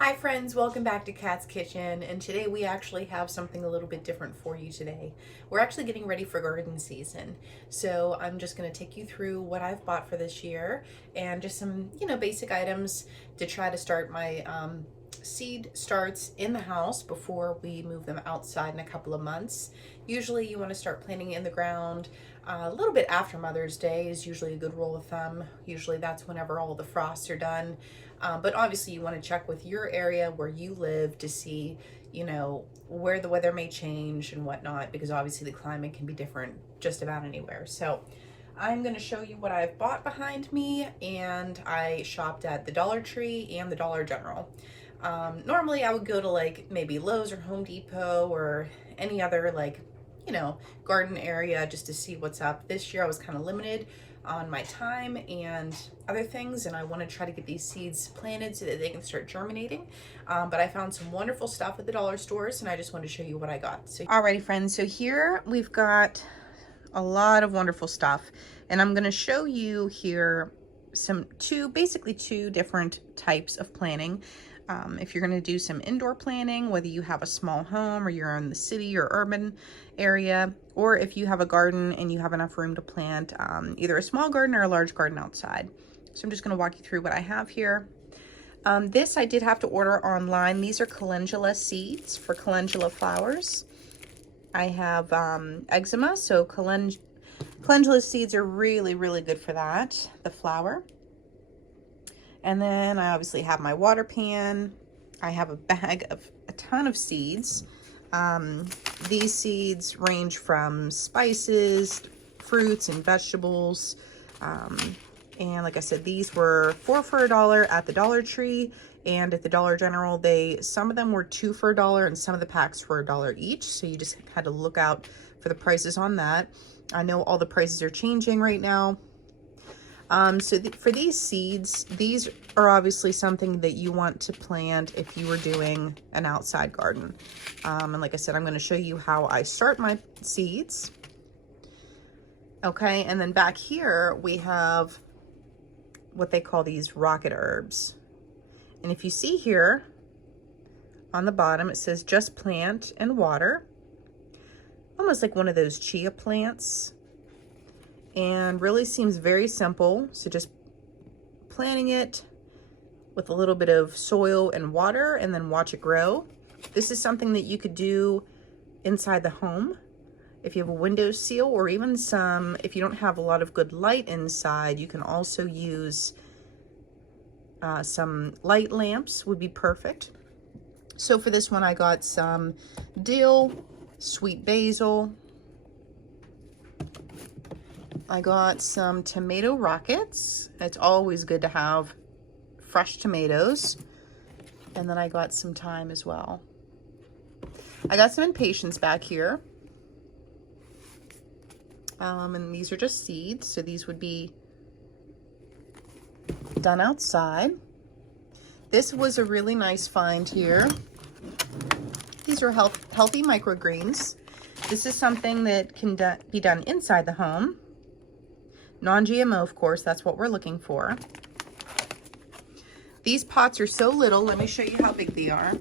Hi friends, welcome back to Kat's Kitchen, and today we actually have something a little bit different for you today. We're actually getting ready for garden season, so I'm just going to take you through what I've bought for this year and just some, basic items to try to start my seed starts in the house before we move them outside in a couple of months. Usually you want to start planting in the ground a little bit after Mother's Day is usually a good rule of thumb. Usually that's whenever all the frosts are done. But obviously you want to check with your area where you live to see, where the weather may change and whatnot, because obviously the climate can be different just about anywhere. So I'm going to show you what I've bought behind me, and I shopped at the Dollar Tree and the Dollar General. Normally I would go to like maybe Lowe's or Home Depot or any other garden area just to see what's up. This year I was kind of limited on my time and other things, and I want to try to get these seeds planted so that they can start germinating. But I found some wonderful stuff at the dollar stores, and I just wanted to show you what I got. So, alrighty friends, so here we've got a lot of wonderful stuff, and I'm going to show you here basically two different types of planting. If you're going to do some indoor planting, whether you have a small home or you're in the city or urban area, or if you have a garden and you have enough room to plant either a small garden or a large garden outside. So I'm just going to walk you through what I have here. This I did have to order online. These are calendula seeds for calendula flowers. I have eczema, so calendula seeds are really, really good for that, the flower. And then I obviously have my water pan. I have a bag of a ton of seeds. These seeds range from spices, fruits, and vegetables. And like I said, these were 4 for $1 at the Dollar Tree, and at the Dollar General, some of them were 2 for $1, and some of the packs were $1 each. So you just had to look out for the prices on that. I know all the prices are changing right now. For these seeds, these are obviously something that you want to plant if you were doing an outside garden. And like I said, I'm going to show you how I start my seeds. Okay, and then back here we have what they call these rocket herbs. And if you see here on the bottom, it says just plant and water. Almost like one of those chia plants. And really seems very simple. So just planting it with a little bit of soil and water and then watch it grow. This is something that you could do inside the home if you have a window seal, or even if you don't have a lot of good light inside, you can also use some light lamps would be perfect. So for this one I got some dill, sweet basil, I got some tomato rockets. It's always good to have fresh tomatoes. And then I got some thyme as well. I got some impatiens back here. And these are just seeds, so these would be done outside. This was a really nice find here. These are healthy microgreens. This is something that can be done inside the home. Non-GMO, of course, that's what we're looking for. These pots are so little. Let me show you how big they are.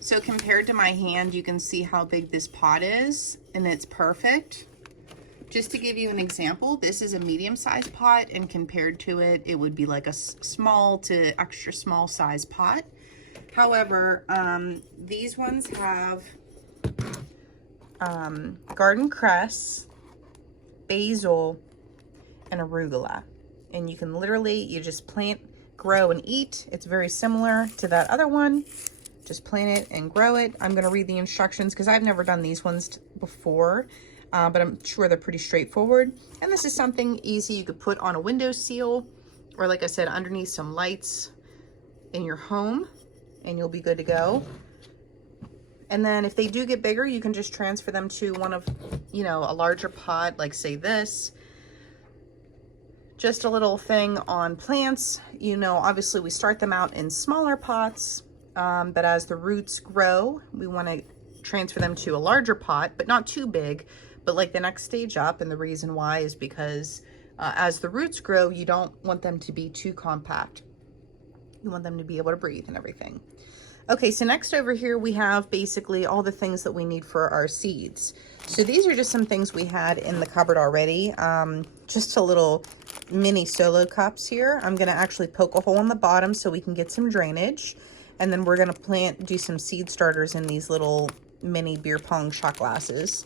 So compared to my hand, you can see how big this pot is, and it's perfect. Just to give you an example, this is a medium-sized pot, and compared to it, it would be like a small to extra small size pot. However, these ones have garden cress, basil, and arugula. And you can you just plant, grow, and eat. It's very similar to that other one. Just plant it and grow it. I'm going to read the instructions because I've never done these ones before, but I'm sure they're pretty straightforward. And this is something easy you could put on a window seal, or like I said, underneath some lights in your home, and you'll be good to go. And then if they do get bigger, you can just transfer them to one of, a larger pot, like say this. Just a little thing on plants, obviously we start them out in smaller pots, but as the roots grow, we want to transfer them to a larger pot, but not too big, but like the next stage up, and the reason why is because as the roots grow, you don't want them to be too compact. You want them to be able to breathe and everything. Okay, so next over here we have basically all the things that we need for our seeds. So these are just some things we had in the cupboard already. Just a little mini solo cups here. I'm gonna actually poke a hole in the bottom so we can get some drainage. And then we're gonna do some seed starters in these little mini beer pong shot glasses.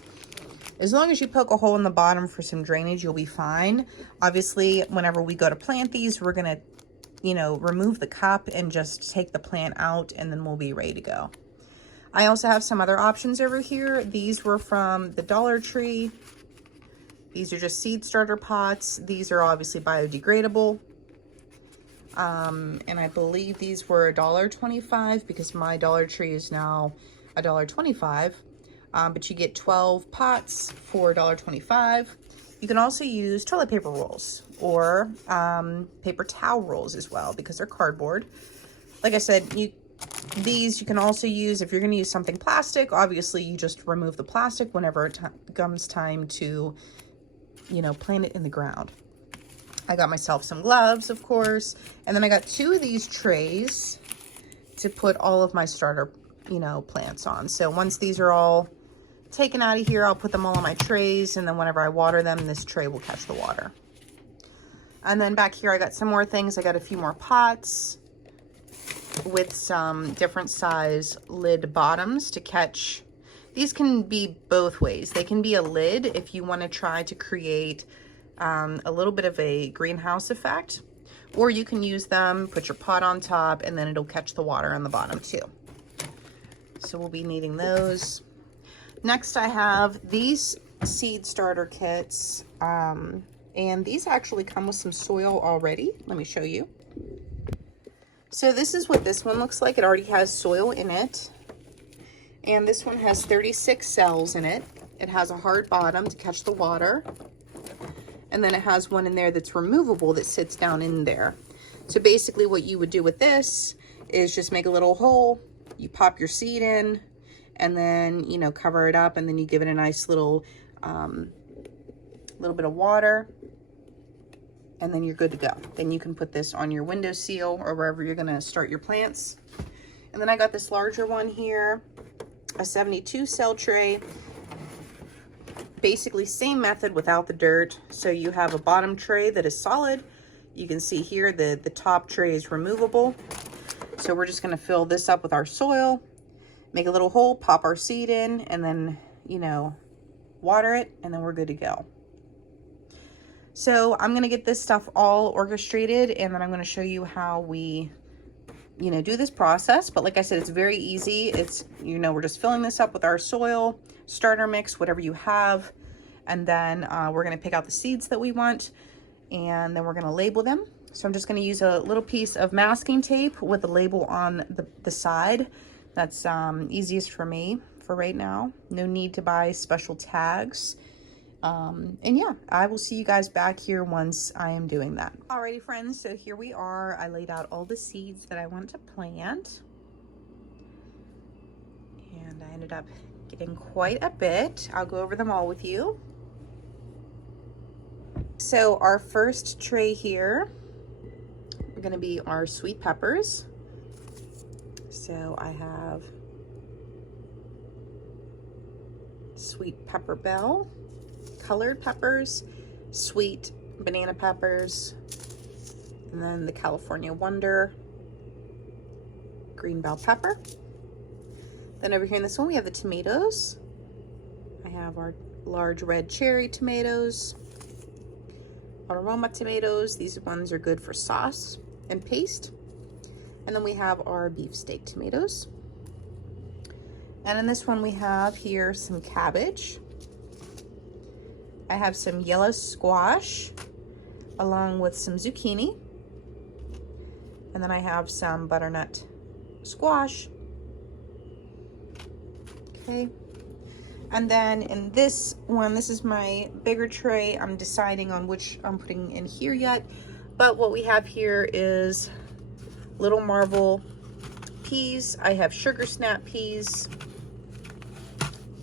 As long as you poke a hole in the bottom for some drainage, you'll be fine. Obviously, whenever we go to plant these, we're gonna, you know, remove the cup and just take the plant out, and then we'll be ready to go. I also have some other options over here. These were from the Dollar Tree. These are just seed starter pots. These are obviously biodegradable. And I believe these were $1.25 because my Dollar Tree is now $1.25. But you get 12 pots for $1.25. You can also use toilet paper rolls or paper towel rolls as well because they're cardboard. Like I said, these you can also use if you're going to use something plastic. Obviously, you just remove the plastic whenever it comes time to, you know, plant it in the ground. I got myself some gloves, of course, and then I got 2 of these trays to put all of my starter, you know, plants on. So once these are all taken out of here, I'll put them all on my trays, and then whenever I water them, this tray will catch the water. And then back here, I got some more things. I got a few more pots with some different size lid bottoms to catch. These can be both ways. They can be a lid if you want to try to create a little bit of a greenhouse effect, or you can use them, put your pot on top, and then it'll catch the water on the bottom too. So we'll be needing those. Next, I have these seed starter kits, and these actually come with some soil already. Let me show you. So this is what this one looks like. It already has soil in it. And this one has 36 cells in it. It has a hard bottom to catch the water. And then it has one in there that's removable that sits down in there. So basically what you would do with this is just make a little hole, you pop your seed in, and then, you know, cover it up, and then you give it a nice little bit of water, and then you're good to go. Then you can put this on your windowsill or wherever you're gonna start your plants. And then I got this larger one here, a 72 cell tray. Basically same method without the dirt. So you have a bottom tray that is solid. You can see here the top tray is removable. So we're just gonna fill this up with our soil, make a little hole, pop our seed in, and then, you know, water it, and then we're good to go. So I'm gonna get this stuff all orchestrated, and then I'm gonna show you how we, you know, do this process. But like I said, it's very easy. It's, you know, we're just filling this up with our soil, starter mix, whatever you have, and then we're gonna pick out the seeds that we want, and then we're gonna label them. So I'm just gonna use a little piece of masking tape with a label on the side. That's easiest for me for right now. No need to buy special tags. And yeah, I will see you guys back here once I am doing that. Alrighty friends, so here we are. I laid out all the seeds that I want to plant. And I ended up getting quite a bit. I'll go over them all with you. So our first tray here are gonna be our sweet peppers. So I have sweet pepper bell, colored peppers, sweet banana peppers, and then the California Wonder green bell pepper. Then over here in this one, we have the tomatoes. I have our large red cherry tomatoes, aroma tomatoes. These ones are good for sauce and paste. And then we have our beefsteak tomatoes. And in this one, we have here some cabbage. I have some yellow squash along with some zucchini. And then I have some butternut squash. Okay. And then in this one, this is my bigger tray. I'm deciding on which I'm putting in here yet. But what we have here is Little Marvel peas. I have sugar snap peas,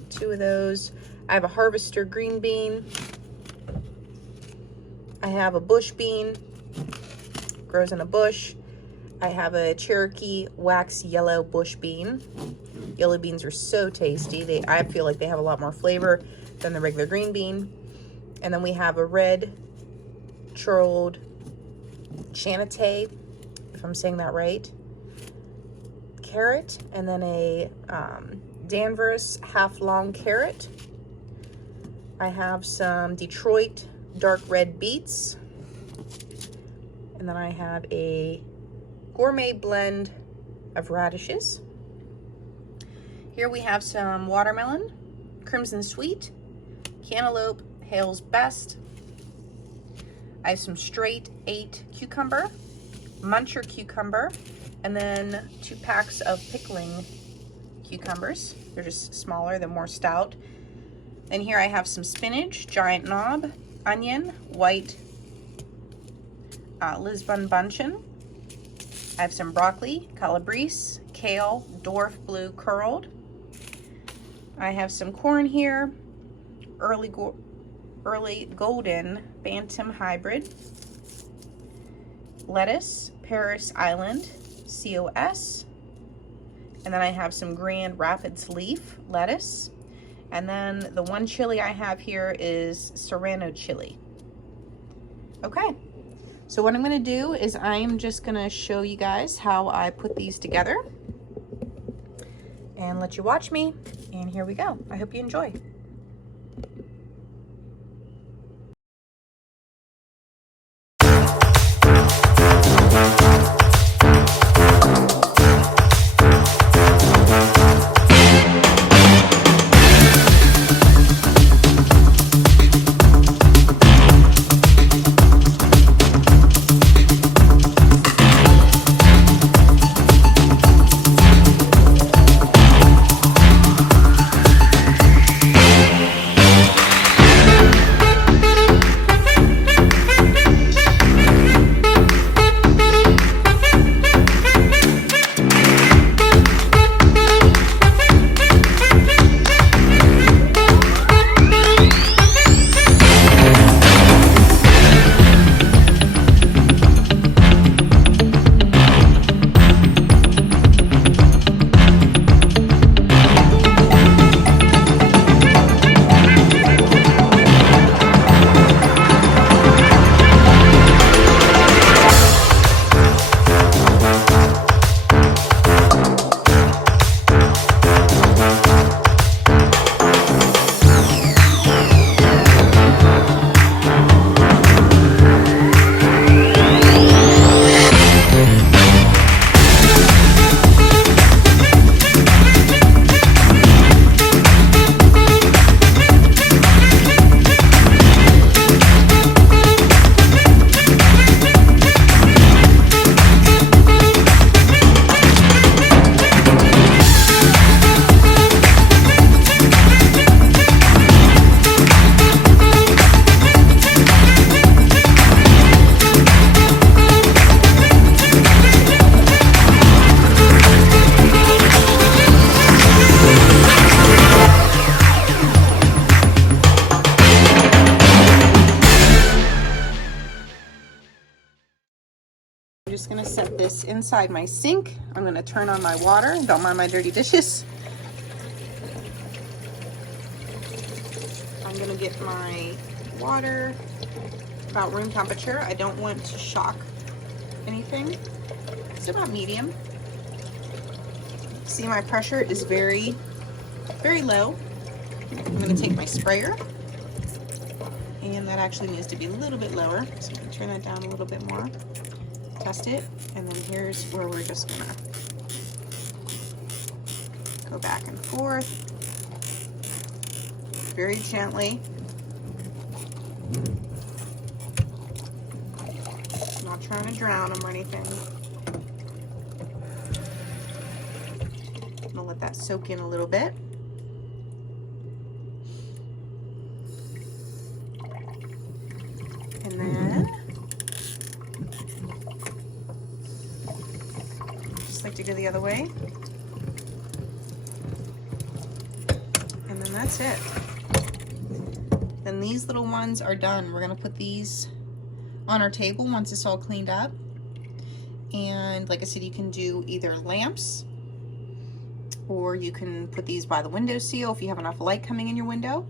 2 of those. I have a harvester green bean. I have a bush bean, grows in a bush. I have a Cherokee wax yellow bush bean. Yellow beans are so tasty. I feel like they have a lot more flavor than the regular green bean. And then we have a red churled chanate, if I'm saying that right, carrot, and then a Danvers half long carrot. I have some Detroit dark red beets, and then I have a gourmet blend of radishes. Here we have some watermelon, crimson sweet, cantaloupe, Hale's Best. I have some straight 8 cucumber, muncher cucumber, and then 2 packs of pickling cucumbers. They're just smaller, they're more stout. Then here I have some spinach, giant knob, onion, white Lisbon bunchen. I have some broccoli, calabrese, kale, dwarf blue curled. I have some corn here, early golden bantam hybrid, lettuce, Paris Island, COS, and then I have some Grand Rapids leaf lettuce, and then the one chili I have here is Serrano chili. Okay, so what I'm going to do is I'm just going to show you guys how I put these together and let you watch me, and here we go. I hope you enjoy. I'm just gonna set this inside my sink. I'm gonna turn on my water. Don't mind my dirty dishes. I'm gonna get my water about room temperature. I don't want to shock anything. It's about medium. See, my pressure is very, very low. I'm gonna take my sprayer, and that actually needs to be a little bit lower. So I'm gonna turn that down a little bit more. Test it, and then here's where we're just gonna go back and forth very gently. I'm not trying to drown them or anything. I'm gonna let that soak in a little bit. And then like to go the other way, and then that's it. then these little ones are done. We're gonna put these on our table once it's all cleaned up. And like I said, you can do either lamps, or you can put these by the windowsill if you have enough light coming in your window.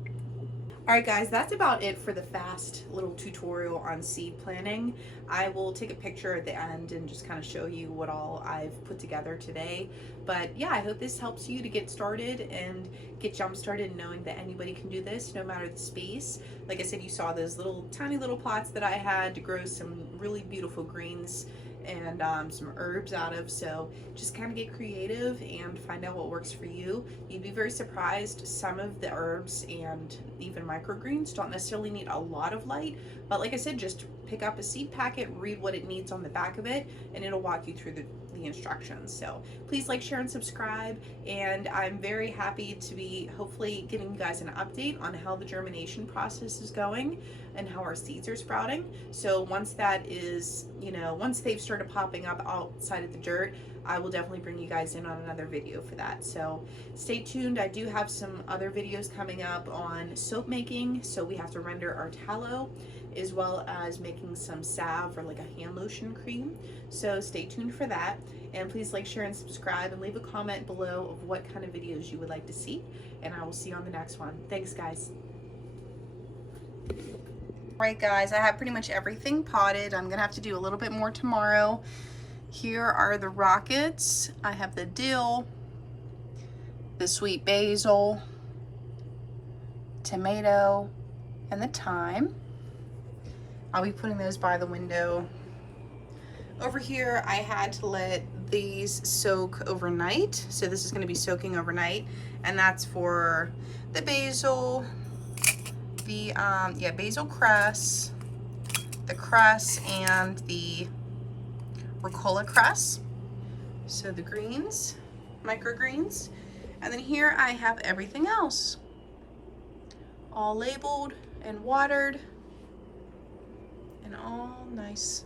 All right guys, that's about it for the fast little tutorial on seed planting. I will take a picture at the end and just kind of show you what all I've put together today. But yeah, I hope this helps you to get started and get jump started knowing that anybody can do this no matter the space. Like I said, you saw those little tiny little plots that I had to grow some really beautiful greens and some herbs out of. So just kind of get creative and find out what works for you. You'd be very surprised, some of the herbs and even microgreens don't necessarily need a lot of light, but like I said, just pick up a seed packet, read what it needs on the back of it, and it'll walk you through the instructions. So please like, share, and subscribe, and I'm very happy to be hopefully giving you guys an update on how the germination process is going and how our seeds are sprouting. So once that is, once they've started popping up outside of the dirt, I will definitely bring you guys in on another video for that. So stay tuned. I do have some other videos coming up on soap making. So we have to render our tallow, as well as making some salve or like a hand lotion cream. So stay tuned for that. And please like, share, and subscribe, and leave a comment below of what kind of videos you would like to see. And I will see you on the next one. Thanks guys. Alright guys, I have pretty much everything potted. I'm gonna have to do a little bit more tomorrow. Here are the rockets. I have the dill, the sweet basil, tomato, and the thyme. I'll be putting those by the window. Over here, I had to let these soak overnight. So this is gonna be soaking overnight, and that's for the basil, the basil cress, the cress, and the rucola cress. So the greens, microgreens. And then here I have everything else, all labeled and watered and all nice.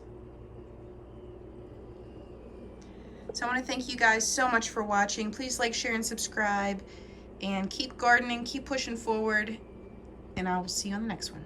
So I want to thank you guys so much for watching. Please like, share, and subscribe, and keep gardening, keep pushing forward, and I will see you on the next one.